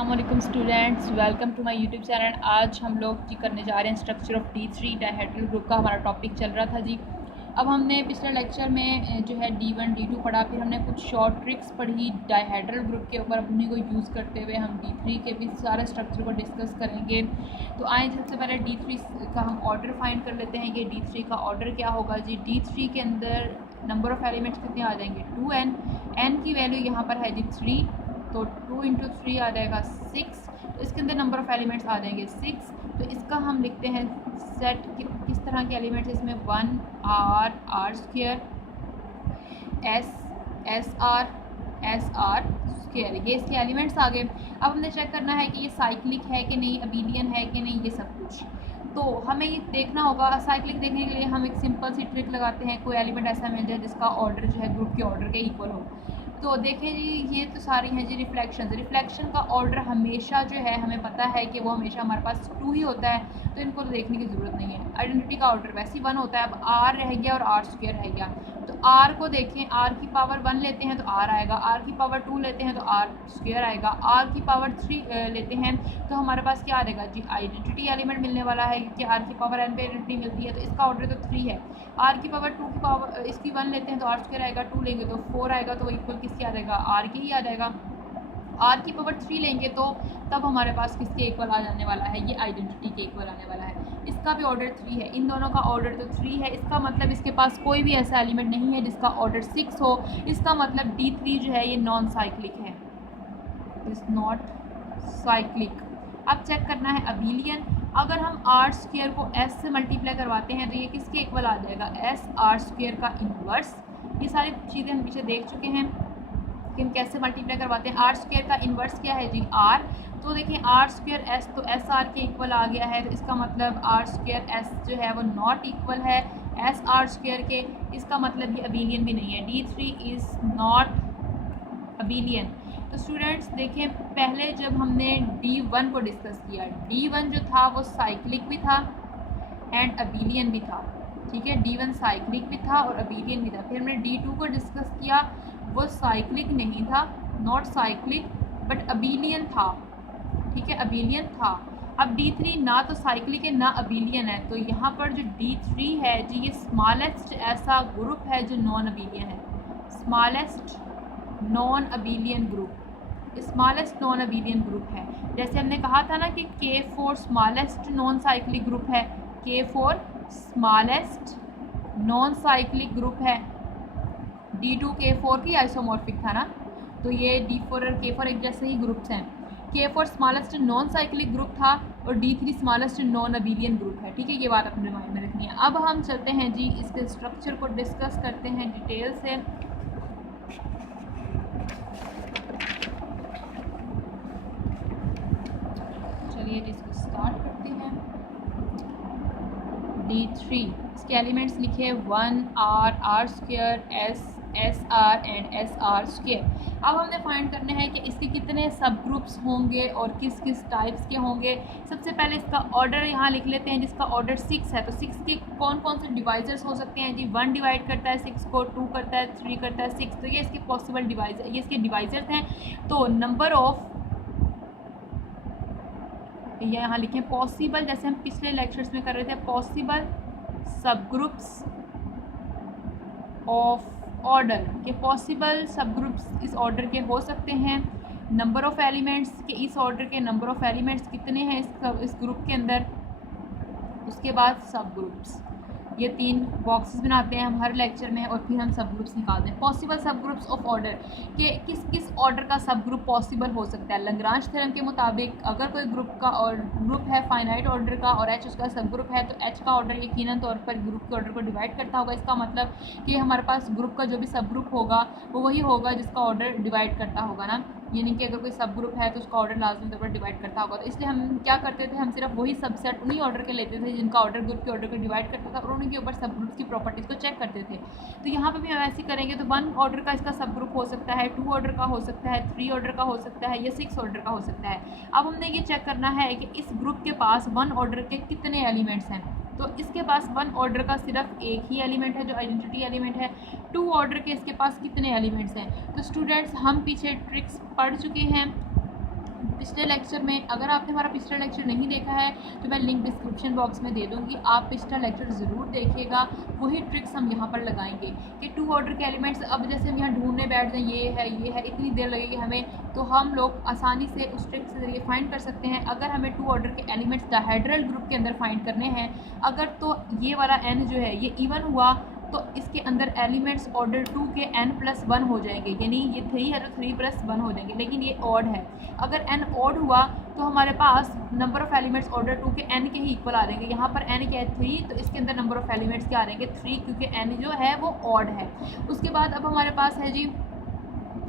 अस्सलामुअलैकुम students, welcome to my YouTube channel. आज हम लोग जी करने जा रहे हैं structure of D3 dihedral group का। हमारा टॉपिक चल रहा था जी। अब हमने पिछले लेक्चर में जो है D1 D2 पढ़ा, फिर हमने कुछ शॉर्ट ट्रिक्स पढ़ी डायहेड्रल ग्रुप के ऊपर। उन्हीं को यूज़ करते हुए हम D3 के भी सारे स्ट्रक्चर को डिस्कस करेंगे। तो आए सबसे पहले D3 का हम ऑर्डर फाइंड कर लेते हैं कि D3 का ऑर्डर क्या होगा जी। D3 के अंदर नंबर ऑफ़ एलिमेंट्स कितने आ जाएंगे, 2n। n की वैल्यू यहाँ पर है जी 3, तो 2 × 3 आ जाएगा 6। तो इसके अंदर नंबर ऑफ़ एलिमेंट्स आ जाएंगे 6। तो इसका हम लिखते हैं सेट किस तरह के एलिमेंट्स इसमें 1 r r square s s r s r square, ये इसके एलिमेंट्स आ गए। अब हमने चेक करना है कि ये साइक्लिक है कि नहीं, अबीलियन है कि नहीं, ये सब कुछ। तो हमें ये देखना होगा। साइक्लिक देखने के लिए हम एक सिंपल सी ट्रिक लगाते हैं। कोई एलिमेंट ऐसा मिल जाए जिसका ऑर्डर जो है ग्रुप के ऑर्डर के इक्वल हो। तो देखें जी, ये तो सारी हैं जी रिफ्लेक्शन का ऑर्डर हमेशा जो है हमें पता है कि वो हमेशा हमारे पास 2 ही होता है, तो इनको तो देखने की ज़रूरत नहीं है। आइडेंटिटी का ऑर्डर वैसे ही 1 होता है। अब r रह गया और r स्क्वायर रह गया। तो r को देखें, r की पावर 1 लेते हैं तो r आएगा, r की पावर 2 लेते हैं तो r स्क्वायर आएगा, r की पावर 3 लेते हैं तो हमारे पास क्या आ जाएगा जी, आइडेंटिटी एलिमेंट मिलने वाला है, क्योंकि r की पावर n पे आइडेंटिटी मिलती है। तो इसका ऑर्डर तो 3 है। r की पावर 2 की पावर इसकी 1 लेते हैं तो r स्क्वायर आएगा, 2 लेंगे तो 4 आएगा, तो इक्वल किसके आ जाएगा, r के ही आ जाएगा। r की पावर 3 लेंगे तो तब हमारे पास किसके इक्वल आ जाने वाला है, ये आइडेंटिटी के इक्वल आने वाला है। इसका भी ऑर्डर 3 है, इन दोनों का ऑर्डर तो 3 है। इसका मतलब इसके पास कोई भी ऐसा एलिमेंट नहीं है जिसका ऑर्डर 6 हो। इसका मतलब D3 जो है ये नॉन साइक्लिक है, इज नॉट साइक्लिक। अब चेक करना है अबीलियन। अगर हम r स्क्वायर को s से मल्टीप्लाई करवाते हैं तो ये किसके इक्वल आ जाएगा, s r स्क्वायर का इन्वर्स। ये सारी चीज़ें हम पीछे देख चुके हैं कि हम कैसे मल्टीप्लाई करवाते हैं। r स्क्वायर का इन्वर्स क्या है जी, r। तो देखें r स्क्वायर s, तो s r के इक्वल आ गया है। तो इसका मतलब r स्क्वायर s जो है वो नॉट इक्वल है s r स्क्वायर के। इसका मतलब ये अबीलियन भी नहीं है। D3 is not अबीलियन। तो स्टूडेंट्स देखें, पहले जब हमने D1 को डिस्कस किया, D1 जो था वो साइक्लिक भी था एंड अबीलियन भी था। ठीक है, D1 साइक्लिक भी था और अबीलियन भी था। फिर हमने D2 को डिस्कस किया, वो साइक्लिक नहीं था, नॉट साइक्लिक बट अबीलियन था। ठीक है, अबीलियन था। अब D3 ना तो साइक्लिक है ना अबीलियन है। तो यहाँ पर जो D3 है जी, ये स्मॉलेस्ट ऐसा ग्रुप है जो नॉन अबीलियन है। Smallest non abelian group, smallest non abelian group है। जैसे हमने कहा था ना कि K4 smallest non cyclic group है, K4 smallest non cyclic group है। D2 K4 की आइसोमॉर्फिक था ना, तो ये D4 और K4 एक जैसे ही ग्रुप्स हैं। K4 smallest non cyclic group था और D3 smallest non abelian group है। ठीक है, ये बात अपने माइंड में रखनी है। अब हम चलते हैं जी, इसके स्ट्रक्चर को डिस्कस करते हैं डिटेल से। चलिए इसको स्टार्ट करते हैं। D3 इसके एलिमेंट्स लिखे 1 r r square s s r and s r square. अब हमने फाइंड करने हैं कि इसके कितने सब ग्रुप्स होंगे और किस किस टाइप्स के होंगे। सबसे पहले इसका ऑर्डर यहाँ लिख लेते हैं, जिसका ऑर्डर 6 है। तो 6 के कौन कौन से डिवाइजर्स हो सकते हैं जी, 1 डिवाइड करता है 6 को, 2 करता है, 3 करता है 6। तो ये इसके पॉसिबल डिवाइजर, ये इसके डिवाइजर्स हैं। तो नंबर ऑफ, यहाँ लिखें पॉसिबल, जैसे हम पिछले लेक्चर्स में कर रहे थे, पॉसिबल सब ग्रुप्स ऑफ ऑर्डर के, पॉसिबल सब ग्रुप्स इस ऑर्डर के हो सकते हैं। नंबर ऑफ़ एलिमेंट्स के, इस ऑर्डर के नंबर ऑफ़ एलिमेंट्स कितने हैं इस ग्रुप के अंदर। उसके बाद सब ग्रुप्स, ये 3 बॉक्सेस बनाते हैं हम हर लेक्चर में और फिर हम सब ग्रुप्स निकालते हैं। पॉसिबल सब ग्रुप्स ऑफ ऑर्डर के, किस किस ऑर्डर का सब ग्रुप पॉसिबल हो सकता है। लैग्रांज थ्योरम के मुताबिक अगर कोई ग्रुप का और ग्रुप है फाइनाइट ऑर्डर का और H उसका सब ग्रुप है, तो H का ऑर्डर यकीनन तौर पर ग्रुप के ऑर्डर को डिवाइड करता होगा। इसका मतलब कि हमारे पास ग्रुप का जो भी सब ग्रुप होगा वो वही होगा जिसका ऑर्डर डिवाइड करता होगा ना, यानी कि अगर कोई सब ग्रुप है तो उसका ऑर्डर लाजमी तौर पर डिवाइड करता होगा। तो इसलिए हम क्या करते थे, हम सिर्फ वही सबसेट उन्हीं ऑर्डर के लेते थे जिनका ऑर्डर ग्रुप के ऑर्डर को डिवाइड करता था और उन्हीं के ऊपर सब ग्रुप्स की प्रॉपर्टीज़ को चेक करते थे। तो यहाँ पे भी हम ऐसे करेंगे। तो 1 ऑर्डर का इसका सब ग्रुप हो सकता है, 2 ऑर्डर का हो सकता है, 3 ऑर्डर का हो सकता है या 6 ऑर्डर का हो सकता है। अब हमने ये चेक करना है कि इस ग्रुप के पास 1 ऑर्डर के कितने एलिमेंट्स हैं। तो इसके पास 1 ऑर्डर का सिर्फ एक ही एलिमेंट है जो आइडेंटिटी एलिमेंट है। 2 ऑर्डर के इसके पास कितने एलिमेंट्स हैं। तो स्टूडेंट्स हम पीछे ट्रिक्स पढ़ चुके हैं। पिछले लेक्चर में, अगर आपने हमारा पिछला लेक्चर नहीं देखा है तो मैं लिंक डिस्क्रिप्शन बॉक्स में दे दूँगी, आप पिछला लेक्चर ज़रूर देखिएगा। वही ट्रिक्स हम यहाँ पर लगाएंगे कि टू ऑर्डर के एलिमेंट्स, अब जैसे हम यहाँ ढूंढने बैठ जाएं ये है, इतनी देर लगेगी हमें, तो हम लोग आसानी से उस ट्रिक के ज़रिए फाइंड कर सकते हैं। अगर हमें टू ऑर्डर के एलिमेंट्स डायहेड्रल ग्रुप के अंदर फाइंड करने हैं, अगर तो ये वाला n जो है ये इवन हुआ तो इसके अंदर एलिमेंट्स ऑर्डर 2 के n+1 हो जाएंगे, यानी ये 3 है तो 3+1 हो जाएंगे। लेकिन ये ऑड है, अगर n ऑड हुआ तो हमारे पास नंबर ऑफ़ एलिमेंट्स ऑर्डर 2 के n के ही इक्वल आ जाएंगे। यहाँ पर n क्या है 3, तो इसके अंदर नंबर ऑफ़ एलिमेंट्स क्या आ जाएंगे 3, क्योंकि n जो है वो ऑड है। उसके बाद अब हमारे पास है जी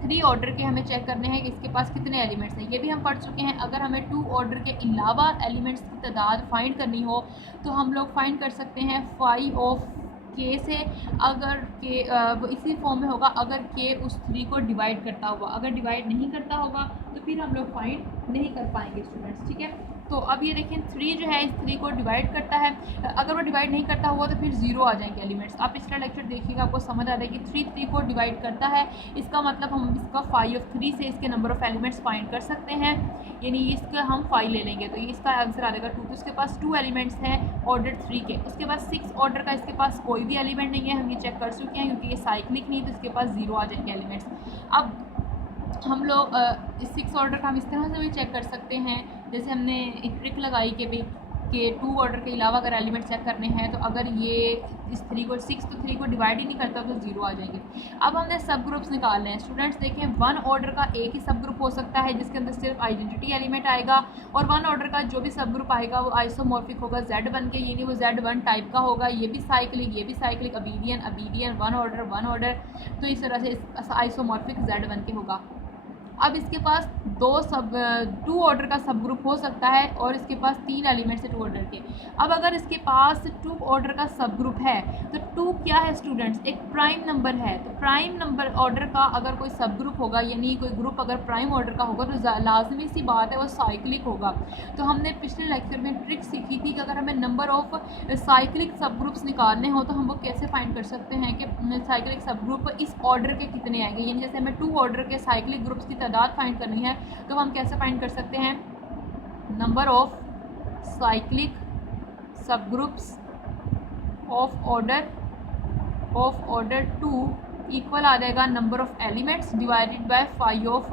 3 ऑर्डर के, हमें चेक करने हैं कि इसके पास कितने एलिमेंट्स हैं। ये भी हम पढ़ चुके हैं। अगर हमें 2 ऑर्डर के अलावा एलिमेंट्स की तादाद फाइंड करनी हो तो हम लोग फाइंड कर सकते हैं 5 ऑफ k से। अगर k वो इसी फॉर्म में होगा अगर k उस 3 को डिवाइड करता होगा, अगर डिवाइड नहीं करता होगा तो फिर हम लोग फाइंड नहीं कर पाएंगे स्टूडेंट्स, ठीक है। तो अब ये देखें 3 जो है इस 3 को डिवाइड करता है, अगर वो डिवाइड नहीं करता हुआ तो फिर 0 आ जाएंगे एलिमेंट्स। आप पिछला लेक्चर देखिएगा, आपको समझ आ जाएगी 3 को डिवाइड करता है, इसका मतलब हम इसका 5 ऑफ 3 से इसके नंबर ऑफ़ एलिमेंट्स फाइंड कर सकते हैं, यानी इसका हम 5 ले लेंगे तो इसका आंसर आ जाएगा 2। तो इसके पास 2 एलिमेंट्स हैं ऑर्डर 3 के। उसके बाद 6 ऑर्डर का इसके पास कोई भी एलिमेंट नहीं है, हम ये चेक कर चुके हैं क्योंकि ये साइक्लिक नहीं, तो इसके पास 0 आ जाएंगे एलिमेंट्स। अब हम लोग इस 6 ऑर्डर का हम इस तरह से भी चेक कर सकते हैं, जैसे हमने एक ट्रिक लगाई कि 2 ऑर्डर के अलावा अगर एलिमेंट चेक करने हैं तो अगर ये इस 3 को 6 तो 3 को डिवाइड ही नहीं करता तो 0 आ जाएंगे। अब हमने सब ग्रुप्स निकालने हैं स्टूडेंट्स। देखें 1 ऑर्डर का एक ही सब ग्रुप हो सकता है जिसके अंदर सिर्फ आइडेंटिटी एलिमेंट आएगा, और 1 ऑर्डर का जो भी सब ग्रुप आएगा वो आइसोमॉर्फिक होगा Z1 के, यानी वो Z1 टाइप का होगा। ये भी साइक्लिक, अबीलियन 1 ऑर्डर, तो इस तरह से आइसोमॉर्फिक Z1 के होगा। अब इसके पास 2 ऑर्डर का सब ग्रुप हो सकता है और इसके पास 3 एलिमेंट्स है 2 ऑर्डर के। अब अगर इसके पास 2 ऑर्डर का सब ग्रुप है तो 2 क्या है स्टूडेंट्स, एक प्राइम नंबर है। तो प्राइम नंबर ऑर्डर का अगर कोई सब ग्रुप होगा, यानी कोई ग्रुप अगर प्राइम ऑर्डर का होगा तो लाजमी सी बात है वो साइक्लिक होगा। तो हमने पिछले लेक्चर में ट्रिक सीखी थी कि अगर हमें नंबर ऑफ साइक्लिक सब ग्रुप्स निकालने हो तो हम वो कैसे फाइंड कर सकते हैं कि साइक्लिक सब ग्रुप इस ऑर्डर के कितने आएंगे, यानी जैसे हमें 2 ऑर्डर के साइक्लिक ग्रुप्स की तादाद फाइंड करनी है तो हम कैसे फाइंड कर सकते हैं, नंबर ऑफ साइक्लिक सब ग्रुप्स ऑफ ऑर्डर 2 इक्वल आ जाएगा number of elements divided by 5 of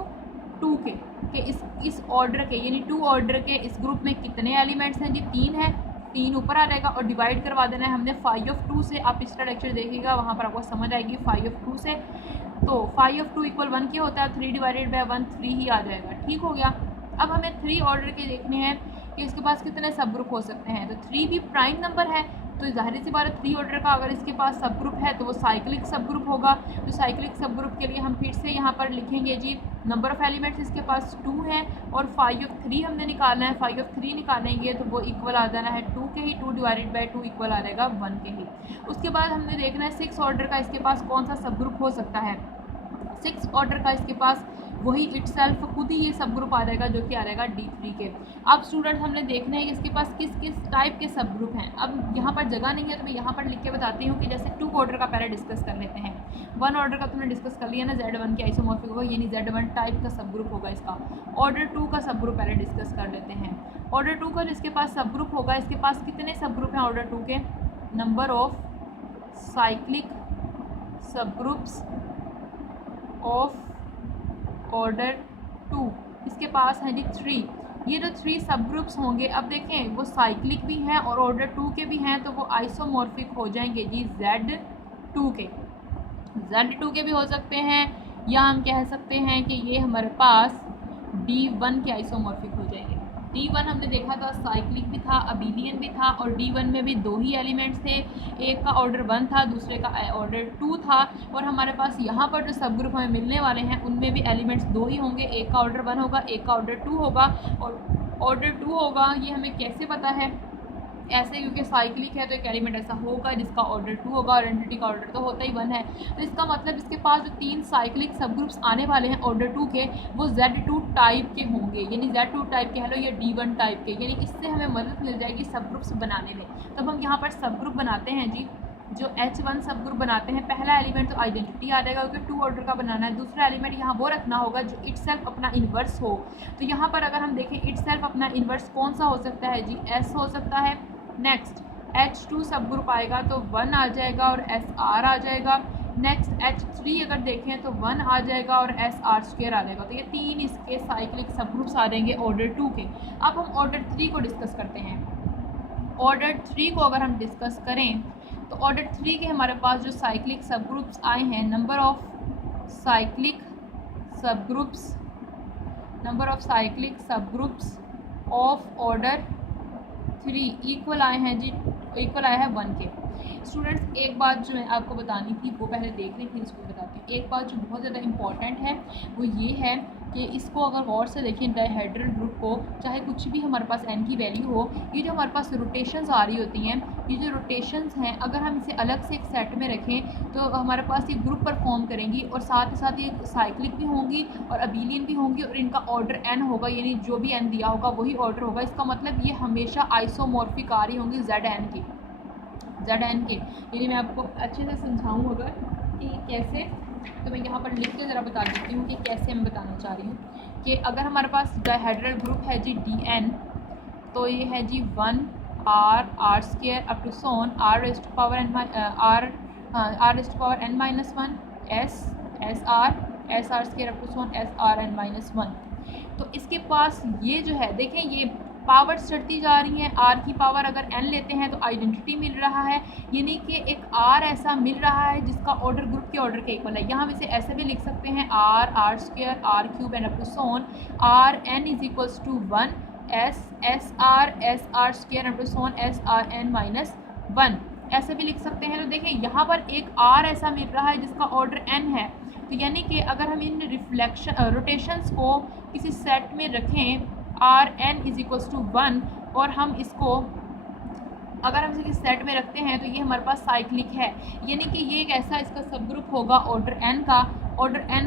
2 के इस ऑर्डर के, यानी 2 ऑर्डर के इस ग्रुप में कितने एलिमेंट्स हैं जी 3 है, 3 ऊपर आ जाएगा और डिवाइड करवा देना है हमने 5 ऑफ 2 से। आप पिछला लेक्चर देखिएगा वहाँ पर आपको समझ आएगी 5 ऑफ 2 से। तो 5 ऑफ 2 इक्वल 1 क्या होता है, 3 डिवाइडेड बाय 1 3 ही आ जाएगा, ठीक हो गया। अब हमें 3 ऑर्डर के देखने हैं कि इसके पास कितने सब ग्रुप हो सकते हैं। तो 3 भी प्राइम नंबर है, तो जाहिर सी बात है 3 ऑर्डर का अगर इसके पास सब ग्रुप है तो वो साइक्लिक सब ग्रुप होगा। तो साइक्लिक सब ग्रुप के लिए हम फिर से यहाँ पर लिखेंगे जी नंबर ऑफ़ एलिमेंट्स इसके पास 2 हैं और 5 ऑफ 3 हमने निकालना है। 5 ऑफ 3 निकालेंगे तो वो इक्वल आ जाना है 2 के ही, 2 डिवाइडेड बाय 2 इक्वल आ जाएगा 1 के ही। उसके बाद हमने देखना है 6 ऑर्डर का इसके पास कौन सा सब ग्रुप हो सकता है। 6 ऑर्डर का इसके पास वही इटसेल्फ खुद ही ये सब ग्रुप आ जाएगा जो कि आ जाएगा D3 के। अब स्टूडेंट हमने देखना है कि इसके पास किस किस टाइप के सब ग्रुप हैं। अब यहाँ पर जगह नहीं है तो मैं यहाँ पर लिख के बताती हूँ कि जैसे 2 ऑर्डर का पहले डिस्कस कर लेते हैं। 1 ऑर्डर का तुमने डिस्कस कर लिया ना, Z1 के आइसोमॉर्फिक होगा, यानी Z1 टाइप का सब ग्रुप होगा इसका। ऑर्डर 2 का सब ग्रुप पहले डिस्कस कर लेते हैं। ऑर्डर 2 का जिसके पास सब ग्रुप होगा, इसके पास कितने सब ग्रुप हैं ऑर्डर 2 के, नंबर ऑफ साइक्लिक सब ग्रुप्स ऑफ ऑर्डर 2 इसके पास है जी 3। ये जो 3 सब ग्रुप्स होंगे, अब देखें वो साइक्लिक भी हैं और ऑर्डर 2 के भी हैं, तो वो आइसोमॉर्फिक हो जाएंगे जी Z2 के। Z2 के भी हो सकते हैं, या हम कह सकते हैं कि ये हमारे पास D1 के आइसोमॉर्फिक हो जाएंगे। D1 हमने देखा था साइक्लिक भी था, अबीलियन भी था, और D1 में भी 2 ही एलिमेंट्स थे, एक का ऑर्डर 1 था, दूसरे का ऑर्डर 2 था। और हमारे पास यहाँ पर जो सब ग्रुप हमें मिलने वाले हैं उनमें भी एलिमेंट्स 2 ही होंगे, एक का ऑर्डर 1 होगा, एक का ऑर्डर 2 होगा। और ऑर्डर 2 होगा ये हमें कैसे पता है, ऐसे क्योंकि साइक्लिक है तो एक एलिमेंट ऐसा होगा जिसका ऑर्डर 2 होगा और एंटिटी का ऑर्डर तो होता ही 1 है। तो इसका मतलब इसके पास जो 3 साइक्लिक सब ग्रुप्स आने वाले हैं ऑर्डर 2 के, वो Z2 टाइप के होंगे, यानी Z2 टाइप के हेलो या D1 टाइप के, यानी इससे हमें मदद मिल जाएगी सब ग्रुप्स बनाने में। तब हम यहाँ पर सब ग्रुप बनाते हैं जी। जो H1 सब ग्रुप बनाते हैं, पहला एलिमेंट तो आइडेंटिटी आ जाएगा क्योंकि 2 ऑर्डर का बनाना है। दूसरा एलिमेंट यहाँ वो रखना होगा जो इटसेल्फ अपना इन्वर्स हो। तो यहाँ पर अगर हम देखें इटसेल्फ अपना इन्वर्स कौन सा हो सकता है जी, S हो सकता है। नेक्स्ट H2 सब ग्रुप आएगा तो 1 आ जाएगा और SR आ जाएगा। नेक्स्ट H3 अगर देखें तो 1 आ जाएगा और SR² आ जाएगा। तो ये 3 इसके साइक्लिक सब ग्रुप्स आ जाएंगे ऑर्डर 2 के। अब हम ऑर्डर 3 को डिस्कस करते हैं। ऑर्डर 3 को अगर हम डिस्कस करें तो ऑर्डर 3 के हमारे पास जो साइक्लिक सब ग्रुप्स आए हैं, नंबर ऑफ साइक्लिक सब ग्रुप्स ऑफ ऑर्डर 3 इक्वल आए हैं जी, इक्वल आया है 1 के। स्टूडेंट्स एक बात जो मैं आपको बतानी थी वो पहले देख रही थी, इसको बताती हूँ। एक बात जो बहुत ज़्यादा इम्पॉर्टेंट है वो ये है कि इसको अगर गौर से देखें डायहेड्रल ग्रुप को, चाहे कुछ भी हमारे पास n की वैल्यू हो, ये जो हमारे पास रोटेशंस आ रही होती हैं, ये जो रोटेशंस हैं अगर हम इसे अलग से एक सेट में रखें तो हमारे पास ये ग्रुप परफॉर्म करेंगी और साथ ही साथ ये साइक्लिक भी होंगी और अबीलियन भी होंगी और इनका ऑर्डर n होगा, यानी जो भी n दिया होगा वही ऑर्डर होगा। इसका मतलब ये हमेशा आइसोमॉर्फिक आ रही होंगी Zn के, यानी मैं आपको अच्छे से समझाऊँ अगर कि कैसे, तो मैं यहाँ पर लिख के ज़रा बता देती हूँ कि कैसे मैं बताना चाह रही हूँ कि अगर हमारे पास डायहेड्रल ग्रुप है जी Dn, तो ये है जी 1 r² अप टू सोन r raise to power n minus 1 SR² up to सोन SRn माइनस 1। तो इसके पास ये जो है देखें, ये पावर चढ़ती जा रही है। r की पावर अगर n लेते हैं तो आइडेंटिटी मिल रहा है, यानी कि एक r ऐसा मिल रहा है जिसका ऑर्डर ग्रुप के ऑर्डर के इक्वल है। यहाँ हम इसे ऐसे भी लिख सकते हैं r² r³ and up to सोन Rn is equals to 1 SR² up to सोन SRn माइनस 1, ऐसे भी लिख सकते हैं। तो देखें यहाँ पर एक r ऐसा मिल रहा है जिसका ऑर्डर n है। तो यानी कि अगर हम इन रोटेशंस को किसी सेट में रखें Rn इज इक्वल्स टू 1 और हम इसको अगर हम इसे सेट में रखते हैं तो ये हमारे पास साइक्लिक है, यानी कि ये एक ऐसा इसका सब ग्रुप होगा ऑर्डर n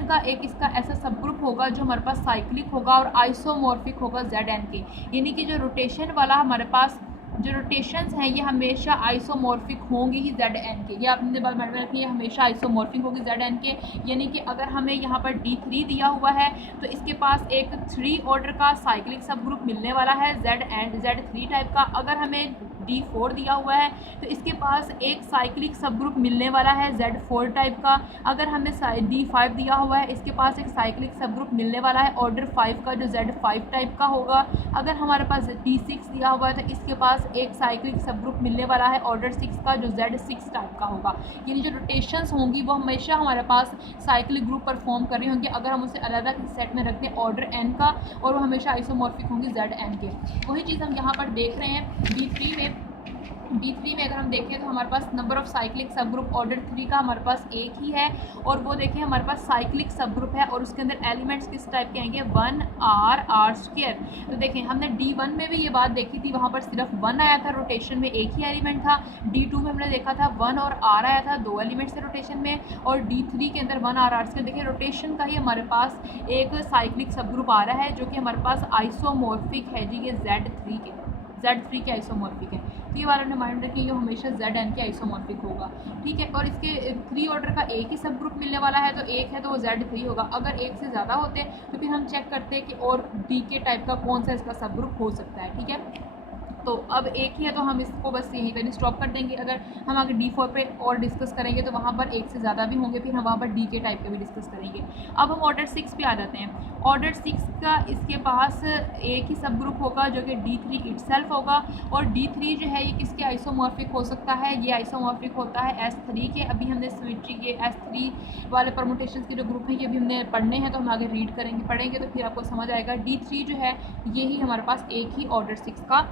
का एक इसका ऐसा सब ग्रुप होगा जो हमारे पास साइक्लिक होगा और आइसोमॉर्फिक होगा Zn के, यानी कि जो रोटेशन वाला हमारे पास जो रोटेशंस हैं ये हमेशा आइसोमॉर्फिक होंगी ही Zn के। ये आपने बात मैंने रखी है, हमेशा आइसोमॉर्फिक होगी Zn के, यानी कि अगर हमें यहाँ पर D3 दिया हुआ है तो इसके पास एक 3 ऑर्डर का साइक्लिक सब ग्रुप मिलने वाला है Z3 टाइप का। अगर हमें D4 दिया हुआ है तो इसके पास एक साइक्लिक सब ग्रुप मिलने वाला है Z4 टाइप का। अगर हमें D5 दिया हुआ है इसके पास एक साइक्लिक सब ग्रुप मिलने वाला है ऑर्डर 5 का जो Z5 टाइप का होगा। अगर हमारे पास D6 दिया हुआ है तो इसके पास एक साइक्लिक सब ग्रुप मिलने वाला है ऑर्डर 6 का जो Z6 टाइप का होगा। यानी जो रोटेशंस होंगी वो हमेशा हमारे पास साइक्लिक ग्रुप परफॉर्म कर रही होंगी अगर हम उसे अलग सेट में रखते हैं ऑर्डर n का, और वो हमेशा आइसोमॉर्फिक होंगी Zn के। वही चीज़ हम यहाँ पर देख रहे हैं D3 में अगर हम देखें तो हमारे पास नंबर ऑफ साइक्लिक सब ग्रुप ऑर्डर 3 का हमारे पास एक ही है, और वो देखें हमारे पास साइक्लिक सब ग्रुप है और उसके अंदर एलिमेंट्स किस टाइप के आएंगे 1 r²। तो देखें हमने D1 में भी ये बात देखी थी, वहाँ पर सिर्फ 1 आया था रोटेशन में, एक ही एलिमेंट था। D2 में हमने देखा था 1 और r आया था, 2 एलिमेंट्स थे रोटेशन में, और D3 के अंदर 1 r²। देखिए रोटेशन का ही हमारे पास एक साइक्लिक सब ग्रुप आ रहा है जो कि हमारे पास आइसोमॉर्फिक है जी, ये Z3 के आइसोमॉर्फिक है। तो ये वाला रिमाइंडर कि ये हमेशा Zn के आइसोमॉर्फिक होगा, ठीक है। और इसके 3 ऑर्डर का एक ही सब ग्रुप मिलने वाला है, तो एक है तो वो Z3 होगा। अगर एक से ज़्यादा होते तो फिर हम चेक करते हैं कि और D के टाइप का कौन सा इसका सब ग्रुप हो सकता है, ठीक है। तो अब एक ही है तो हम इसको बस यहीं पर स्टॉप कर देंगे। अगर हम आगे D4 पे और डिस्कस करेंगे तो वहाँ पर एक से ज़्यादा भी होंगे, फिर हम वहाँ पर D के टाइप का भी डिस्कस करेंगे। अब हम ऑर्डर 6 पे आ जाते हैं। ऑर्डर 6 का इसके पास एक ही सब ग्रुप होगा जो कि D3 इटसेल्फ होगा, और D3 जो है ये किसके आइसोमॉर्फिक हो सकता है, ये आइसोमॉर्फिक होता है S3 के। अभी हमने सिमेट्री के S3 वाले परमुटेशन के जो ग्रुप हैं ये भी हमने पढ़ने हैं, तो हम आगे रीड पढ़ेंगे तो फिर आपको समझ आएगा। D3 जो है यही हमारे पास एक ही ऑर्डर 6 का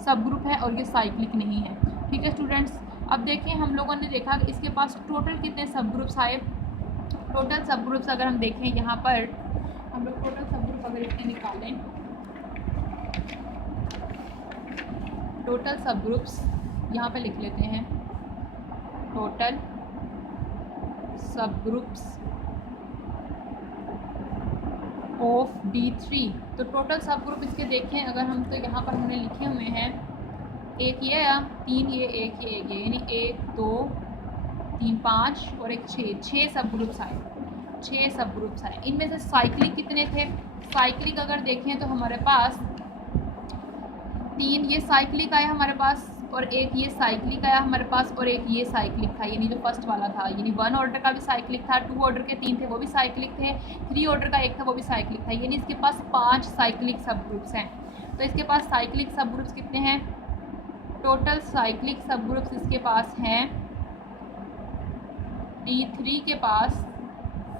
सब ग्रुप है और ये साइक्लिक नहीं है, ठीक है स्टूडेंट्स। अब देखें हम लोगों ने देखा कि इसके पास टोटल कितने सब ग्रुप्स आए। टोटल सब ग्रुप्स अगर हम देखें यहाँ पर हम लोग टोटल सब ग्रुप अगर इसके निकालें, टोटल सब ग्रुप्स यहाँ पे लिख लेते हैं, टोटल सब ग्रुप्स ऑफ D3। तो टोटल सब ग्रुप इसके देखें अगर हम, तो यहाँ पर हमने लिखे हुए हैं एक ये या 3 ये, एक ये, यानी 1 2 3 5 और एक 6 सब ग्रुप्स आए, 6 सब ग्रुप्स आए। इनमें से साइक्लिक कितने थे? साइक्लिक अगर देखें तो हमारे पास 3 ये साइक्लिक आया हमारे पास, और एक ये साइक्लिक आया हमारे पास, और एक ये साइक्लिक था, यानी जो फर्स्ट वाला था, यानी 1 ऑर्डर का भी साइक्लिक था, 2 ऑर्डर के 3 थे वो भी साइक्लिक थे, 3 ऑर्डर का एक था वो भी साइक्लिक था, यानी इसके पास 5 साइक्लिक सब ग्रुप्स हैं। तो इसके पास साइक्लिक सब ग्रुप्स कितने हैं? टोटल साइक्लिक सब ग्रुप्स इसके पास हैं D3 के पास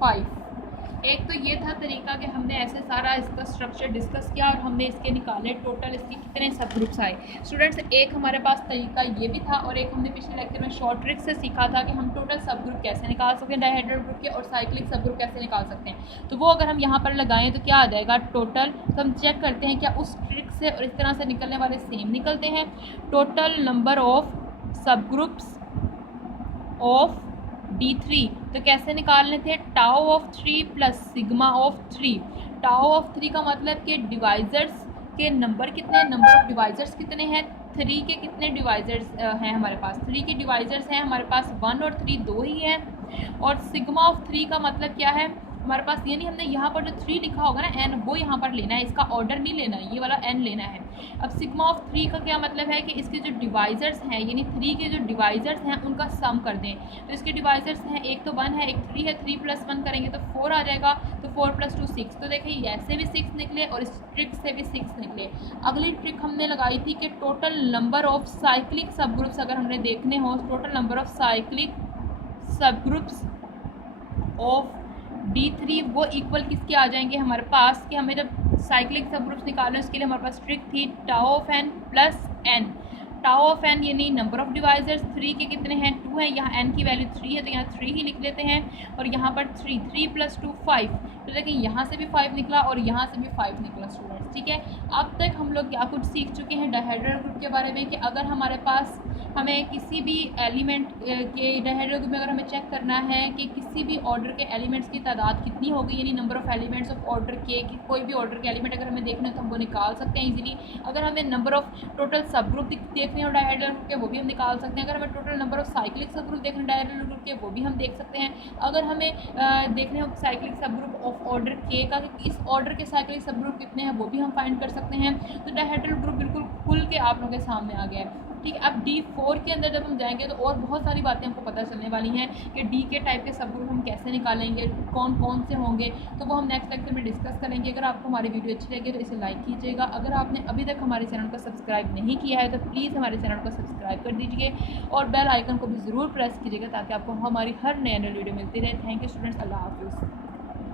5। एक तो ये था तरीका कि हमने ऐसे सारा इसका स्ट्रक्चर डिस्कस किया और हमने इसके निकाले टोटल इसके कितने सब ग्रुप्स आए। स्टूडेंट्स, एक हमारे पास तरीका ये भी था और एक हमने पिछले लेक्चर में शॉर्ट ट्रिक से सीखा था कि हम टोटल सब ग्रुप कैसे निकाल सकते हैं डायहेड्रल ग्रुप के, और साइक्लिक सब ग्रुप कैसे निकाल सकते हैं। तो वो अगर हम यहाँ पर लगाएं तो क्या आ जाएगा टोटल। तो हम चेक करते हैं क्या उस ट्रिक से और इस तरह से निकलने वाले सेम निकलते हैं। टोटल नंबर ऑफ सब ग्रुप्स ऑफ D3 तो कैसे निकालने थे? Tau of 3 plus sigma of 3। Tau of 3 का मतलब कि डिवाइजर्स के नंबर कितने, नंबर ऑफ डिवाइजर्स कितने हैं, 3 के कितने डिवाइजर्स हैं हमारे पास? 3 के डिवाइजर्स हैं हमारे पास 1 और 3 दो ही हैं। और सिग्मा ऑफ 3 का मतलब क्या है हमारे पास, यानी हमने यहाँ पर जो 3 लिखा होगा ना n, वो यहाँ पर लेना है, इसका ऑर्डर नहीं लेना है, ये वाला n लेना है। अब सिग्मा ऑफ 3 का क्या मतलब है कि इसके जो डिवाइजर्स हैं, यानी 3 के जो डिवाइजर्स हैं उनका सम कर दें। तो इसके डिवाइजर्स हैं, एक तो 1 है, एक 3 है, 3 + 1 करेंगे तो 4 आ जाएगा, तो 4 + 2 6। तो देखिए ऐसे भी 6 निकले और इस ट्रिक से भी 6 निकले। अगली ट्रिक हमने लगाई थी कि टोटल नंबर ऑफ साइक्लिक सब ग्रुप्स अगर हमने देखने हो, टोटल नंबर ऑफ साइक्लिक सब ग्रुप्स ऑफ D3 वो इक्वल किसके आ जाएंगे हमारे पास, कि हमें जब साइक्लिक सब ग्रुप्स निकालना है उसके लिए हमारे पास ट्रिक थी tau of n plus n। Tau of n यानी नंबर ऑफ डिवाइजर्स 3 के कितने हैं, 2 है, यहाँ n की वैल्यू 3 है तो यहाँ 3 ही लिख लेते हैं, और यहाँ पर 3 + 2 5। तो देखिए यहाँ से भी 5 निकला और यहाँ से भी 5 निकला स्टूडेंट्स। ठीक है, अब तक हम लोग क्या कुछ सीख चुके हैं डायहेड्रल ग्रुप के बारे में, कि अगर हमारे पास हमें किसी भी एलिमेंट के डायहेड्रल ग्रुप में अगर हमें चेक करना है कि किसी भी ऑर्डर के एलिमेंट्स की तादाद कितनी होगी, यानी number of elements of order के, कि कोई भी ऑर्डर के एलिमेंट अगर हमें देखना है तो हम वो निकाल सकते हैं इजीली। अगर हमें नंबर ऑफ टोटल सब ग्रुप देखने हो डायहेड्रल ग्रुप के, वो भी हम निकाल सकते हैं। अगर हमें टोटल नंबर ऑफ साइक्लिक सब ग्रुप देखने डायहेड्रल ग्रुप के, वो भी हम देख सकते हैं। अगर हमें देखने हो साइक्लिक सब ग्रुप ऑफ ऑर्डर के का, इस ऑर्डर के साइक्लिक सब ग्रुप कितने हैं, वो भी हम फाइंड कर सकते हैं। तो डायहेड्रल ग्रुप बिल्कुल खुल के आप लोगों के सामने आ गया है। ठीक है, अब D4 के अंदर जब हम जाएंगे तो और बहुत सारी बातें हमको पता चलने वाली हैं कि D के टाइप के सब ग्रुप हम कैसे निकालेंगे, कौन कौन से होंगे, तो वो हम नेक्स्ट लेक्चर में डिस्कस करेंगे। अगर आपको हमारी वीडियो अच्छी लगे तो इसे लाइक कीजिएगा। अगर आपने अभी तक हमारे चैनल को सब्सक्राइब नहीं किया है तो प्लीज़ हमारे चैनल को सब्सक्राइब कर दीजिए और बेल आइकन को भी ज़रूर प्रेस कीजिएगा ताकि आपको हमारी हर नई वीडियो मिलती रहे। थैंक यू स्टूडेंट्स, अल्लाह हाफिज़।